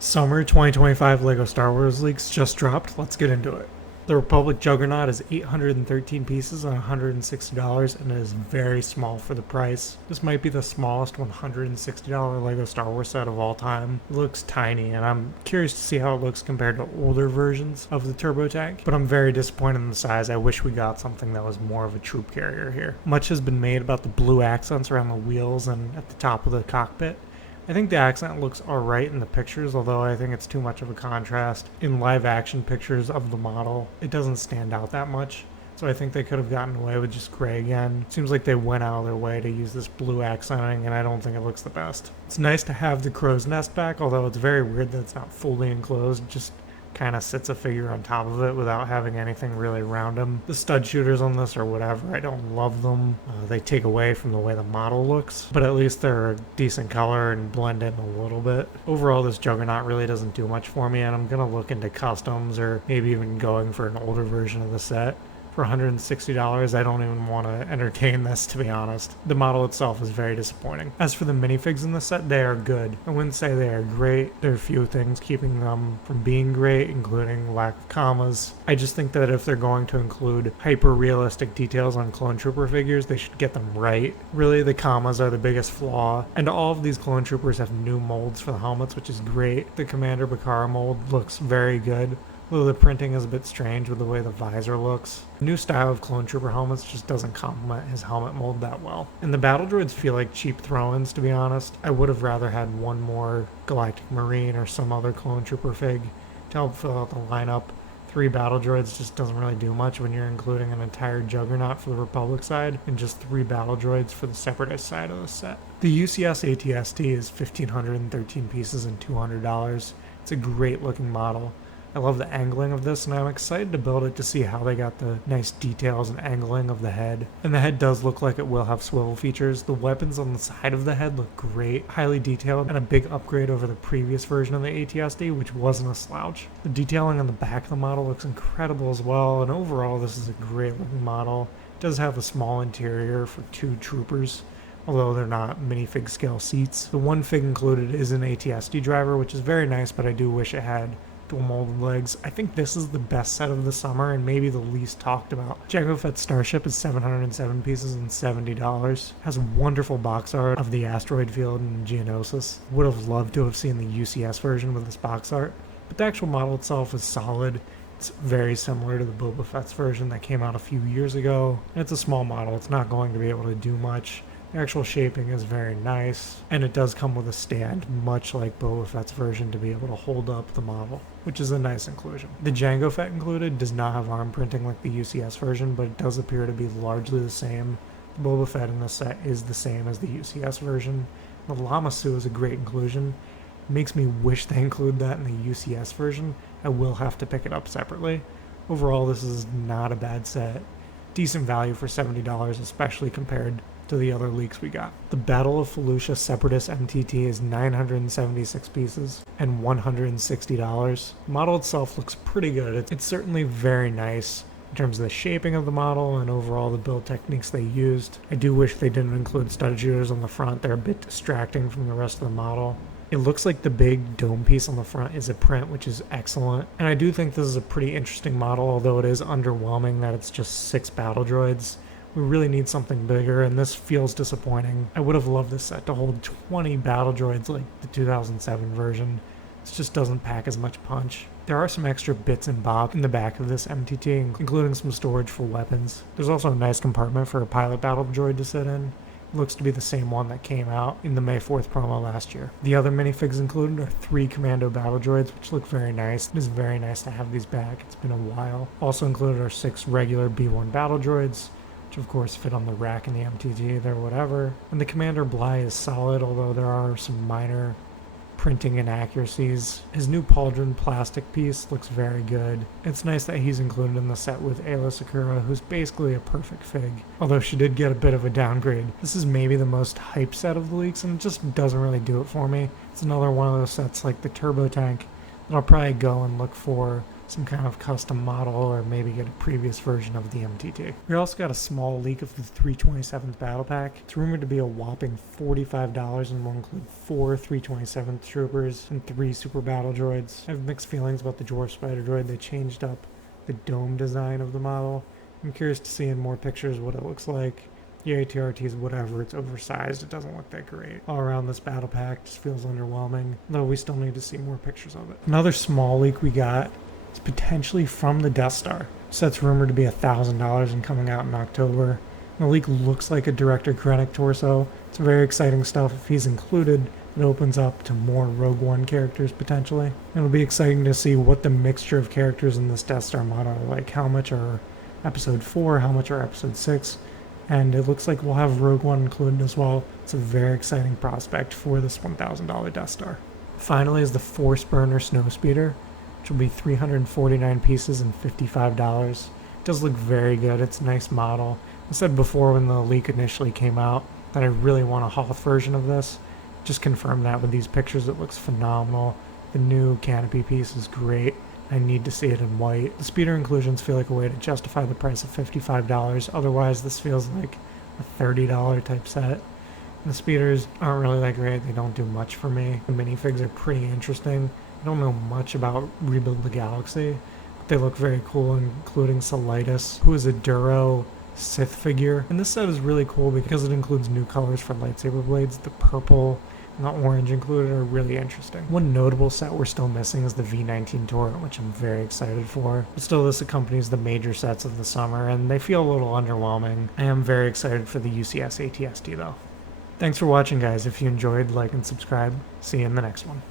Summer 2025 LEGO Star Wars leaks just dropped. Let's get into it. The Republic Juggernaut is 813 pieces on $160 and it is very small for the price. This might be the smallest $160 LEGO Star Wars set of all time. It looks tiny and I'm curious to see how it looks compared to older versions of the turbo tank, but I'm very disappointed in the size. I wish we got something that was more of a troop carrier here. Much has been made about the blue accents around the wheels and at the top of the cockpit. I think the accent looks alright in the pictures, although I think it's too much of a contrast. In live action pictures of the model, it doesn't stand out that much, so I think they could have gotten away with just gray again. Seems like they went out of their way to use this blue accenting, and I don't think it looks the best. It's nice to have the crow's nest back, although it's very weird that it's not fully enclosed, just kind of sits a figure on top of it without having anything really around him. The stud shooters on this or whatever, I don't love them. They take away from the way the model looks, but at least they're a decent color and blend in a little bit. Overall, this Juggernaut really doesn't do much for me, and I'm gonna look into customs or maybe even going for an older version of the set. For $160, I don't even want to entertain this, to be honest. The model itself is very disappointing. As for the minifigs in the set, they are good. I wouldn't say they are great. There are a few things keeping them from being great, including lack of commas. I just think that if they're going to include hyper-realistic details on clone trooper figures, they should get them right. Really, the commas are the biggest flaw, and all of these clone troopers have new molds for the helmets, which is great. The Commander Bakara mold looks very good, though the printing is a bit strange with the way the visor looks. The new style of clone trooper helmets just doesn't complement his helmet mold that well. And the battle droids feel like cheap throw-ins, to be honest. I would have rather had one more Galactic Marine or some other clone trooper fig to help fill out the lineup. 3 battle droids just doesn't really do much when you're including an entire Juggernaut for the Republic side and just 3 battle droids for the Separatist side of the set. The UCS ATST is 1,513 pieces and $200. It's a great looking model. I love the angling of this, and I'm excited to build it to see how they got the nice details and angling of the head. And the head does look like it will have swivel features. The weapons on the side of the head look great, highly detailed, and a big upgrade over the previous version of the ATSD, which wasn't a slouch. The detailing on the back of the model looks incredible as well, and overall this is a great looking model. It does have a small interior for 2 troopers, although they're not minifig scale seats. The one fig included is an ATSD driver, which is very nice, but I do wish it had dual molded legs. I think this is the best set of the summer and maybe the least talked about. Jango Fett's Starship is 707 pieces and $70. Has a wonderful box art of the asteroid field in Geonosis. Would have loved to have seen the UCS version with this box art, but the actual model itself is solid. It's very similar to the Boba Fett's version that came out a few years ago, and it's a small model. It's not going to be able to do much. The actual shaping is very nice, and it does come with a stand, much like Boba Fett's version, to be able to hold up the model, which is a nice inclusion. The Jango Fett included does not have arm printing like the UCS version, but it does appear to be largely the same. The Boba Fett in this set is the same as the UCS version. The Lama Su is a great inclusion. It makes me wish they include that in the UCS version. I will have to pick it up separately. Overall, this is not a bad set. Decent value for $70, especially compared to the other leaks we got. The Battle of Felucia Separatist MTT is 976 pieces and $160. The model itself looks pretty good. It's certainly very nice in terms of the shaping of the model and overall the build techniques they used. I do wish they didn't include stud shooters on the front. They're a bit distracting from the rest of the model. It looks like the big dome piece on the front is a print, which is excellent. And I do think this is a pretty interesting model, although it is underwhelming that it's just 6 battle droids. We really need something bigger, and this feels disappointing. I would have loved this set to hold 20 battle droids like the 2007 version. This just doesn't pack as much punch. There are some extra bits and bobs in the back of this MTT, including some storage for weapons. There's also a nice compartment for a pilot battle droid to sit in. It looks to be the same one that came out in the May 4th promo last year. The other minifigs included are 3 Commando battle droids, which look very nice. It is very nice to have these back. It's been a while. Also included are 6 regular B1 battle droids, which of course fit on the rack in the MTG there, whatever. And the Commander Bly is solid, although there are some minor printing inaccuracies. His new pauldron plastic piece looks very good. It's nice that he's included in the set with Ayla Secura, who's basically a perfect fig, although she did get a bit of a downgrade. This is maybe the most hype set of the leaks, and it just doesn't really do it for me. It's another one of those sets like the Turbo Tank that I'll probably go and look for some kind of custom model or maybe get a previous version of the MTT. We also got a small leak of the 327th Battle Pack. It's rumored to be a whopping $45 and will include 4 327th Troopers and 3 Super Battle Droids. I have mixed feelings about the Dwarf Spider Droid. They changed up the dome design of the model. I'm curious to see in more pictures what it looks like. The ATRT is whatever, it's oversized, it doesn't look that great. All around this battle pack just feels underwhelming, though we still need to see more pictures of it. Another small leak we got is potentially from the Death Star. So that's rumored to be $1,000 and coming out in October. The leak looks like a Director Krennic torso. It's very exciting stuff. If he's included, it opens up to more Rogue One characters potentially. It'll be exciting to see what the mixture of characters in this Death Star model are like. How much are Episode 4, how much are Episode 6? And it looks like we'll have Rogue One included as well. It's a very exciting prospect for this $1,000 Death Star. Finally is the Force Burner Snowspeeder, which will be 349 pieces and $55. It does look very good. It's a nice model. I said before when the leak initially came out that I really want a Hoth version of this. Just confirmed that with these pictures. It looks phenomenal. The new canopy piece is great. I need to see it in white. The speeder inclusions feel like a way to justify the price of $55. Otherwise, this feels like a $30 type set. The speeders aren't really that great. They don't do much for me. The minifigs are pretty interesting. I don't know much about Rebuild the Galaxy, but they look very cool, including Solitis, who is a Duro Sith figure. And this set is really cool because it includes new colors for lightsaber blades. The purple and the orange included are really interesting. One notable set we're still missing is the V19 turret, which I'm very excited for. But still, this accompanies the major sets of the summer, and they feel a little underwhelming. I am very excited for the UCS ATST though. Thanks for watching, guys. If you enjoyed, like and subscribe. See you in the next one.